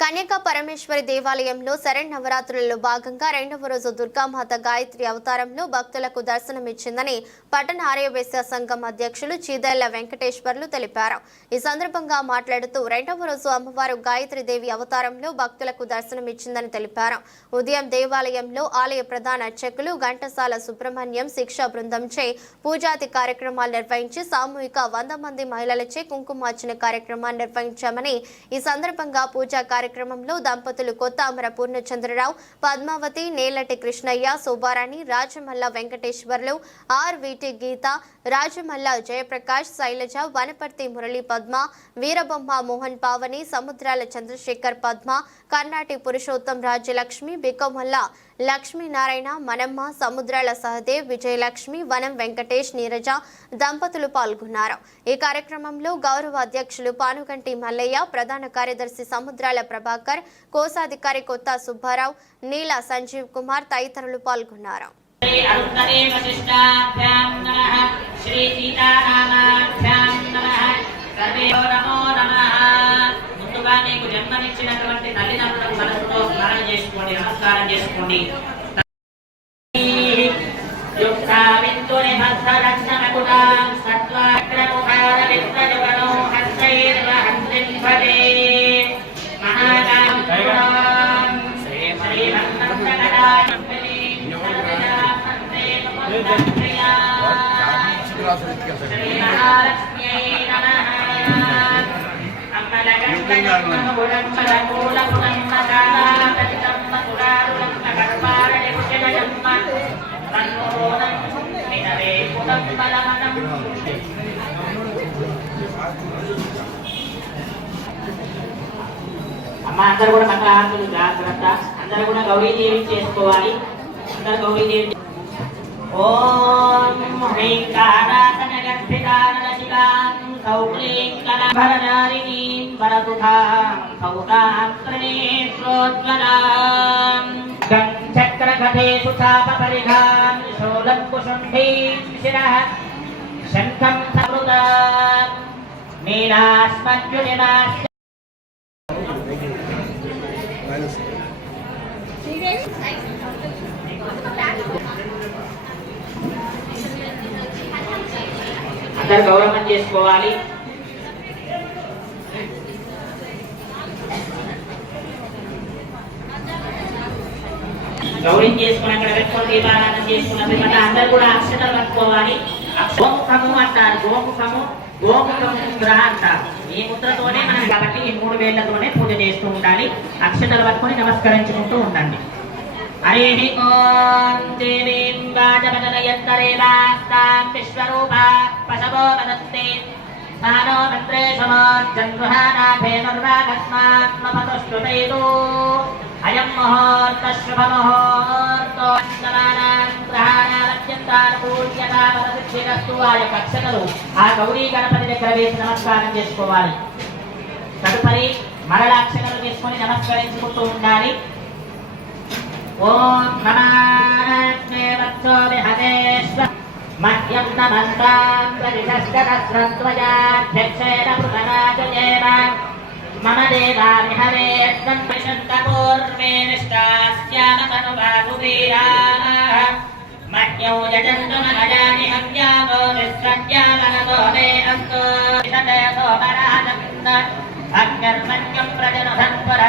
కన్యకా పరమేశ్వరి దేవాలయంలో శరన్నవరాత్రులలో భాగంగా రెండవ రోజు దుర్గామాత గాయత్రి అవతారంలో భక్తులకు దర్శనమిచ్చిందని పట్టణ ఆర్యవేశ్య సంఘం అధ్యక్షులు చీదెళ్ల వెంకటేశ్వర్లు తెలిపారు. ఈ సందర్భంగా మాట్లాడుతూ రెండవ రోజు అమ్మవారు గాయత్రి దేవి అవతారంలో భక్తులకు దర్శనమిచ్చిందని తెలిపారు. ఉదయం దేవాలయంలో ఆలయ ప్రధాన అర్చకులు ఘంటసాల సుబ్రహ్మణ్యం శిక్షా బృందంచే పూజాది కార్యక్రమాలు నిర్వహించి సామూహిక 100 మంది మహిళలచే కుంకుమార్చన కార్యక్రమాన్ని నిర్వహించామని ఈ సందర్భంగా పూజా కార్యక్రమంలో దంపతులు కొత్త అమర పూర్ణచంద్రరావు, పద్మావతి, నేలటి కృష్ణయ్య, శోభారాణి, రాజమల్ల వెంకటేశ్వర్లు, ఆర్వీటి గీత, రాజమల్ల జయప్రకాష్, శైలజ, వనపర్తి మురళీ పద్మ, వీరబొమ్మ మోహన్ పావని, సముద్రాల చంద్రశేఖర్ పద్మ, కర్ణాటి పురుషోత్తం రాజ్యలక్ష్మి, బికోమల్ల లక్ష్మీనారాయణ, మనమ్మ, సముద్రాల సహదేవ్, విజయలక్ష్మి, వనం వెంకటేష్, నీరజ దంపతులు పాల్గొన్నారు. ఈ కార్యక్రమంలో గౌరవ అధ్యక్షులు పానుగంటి మల్లయ్య, ప్రధాన కార్యదర్శి సముద్రాల ప్రభాకర్, కోశాధికారి కొత్త సుబ్బారావు, నీల సంజీవ్ కుమార్ తదితరులు పాల్గొన్నారు. జన్మనిచ్చినటువంటి తల్లిదండ్రులకు మనసుతో స్మరణ చేసుకోండి, నమస్కారం చేసుకోండి. అమ్మ అందరూ కూడా మంగళహారతులు జాగ్రత్త. అందరూ కూడా గౌరీదేవి చేసుకోవాలి. అందరూ గౌరీదేవి. ఓం హ్రీంకారాసన గర్భితానరసికాం సౌక్లీం కలభరధారిణీం వరదుధాం సౌతాత్రేత్రోజ్వలాం చక్రకథేషు చాపపరిఘాం శూలంకుశుండీం శిరః శంఖం సమృతాం నీలాస్మద్యునిమాస్య అందరు గౌరవం చేసుకోవాలి. గౌరవం చేసుకుని అక్కడ పెట్టుకొని దీపారాధన చేసుకున్న తర్వాత అందరు కూడా అక్షతలు పట్టుకోవాలి. గోముఖము అంటారు. గోముఖము ముద్ర అంటారు. ఈ ముద్రతోనే మనం కాబట్టి ఈ 3 వేళ్లతోనే పూజ చేస్తూ ఉండాలి. అక్షతలు పట్టుకొని నమస్కరించుకుంటూ ఉండండి. హరి ఓం దేవీం వాజపదనయంతరేవాస్తాం విశ్వరూపా పశవో వదస్తే మానో మంత్రే సమాజన్వహానాభేనుర్వాగస్మాత్మపతుష్టుతైతో అయం ముహూర్త శుభముహూర్తో గ్రహాణాలత్యంతానుకూల్యతావదసిద్ధిరస్తు. ఆ యొక్క అక్షతలు ఆ గౌరీ గణపతి దగ్గర వేసి నమస్కారం చేసుకోవాలి. తదుపరి మరల అక్షతలు చేసుకొని నమస్కరించుకుంటూ ఉండాలి. ఓం నమాస్మే వత్సో విహదేశ్వ మహ్యం నమంతాం ప్రతిష్ఠస్కరస్రత్వజాధ్యక్షేణ పృథనాజయేమ మమ దేవాని హరేత్వం విశంతపూర్వే నిష్టాస్యామతనుబాహువీరాః మహ్యో యజంతు మనయాని హవ్యామో విశ్వజ్యామనతో మే అంతో విశతే సోమరాజన్న అగ్నిర్మన్యం ప్రజనుధన్పుర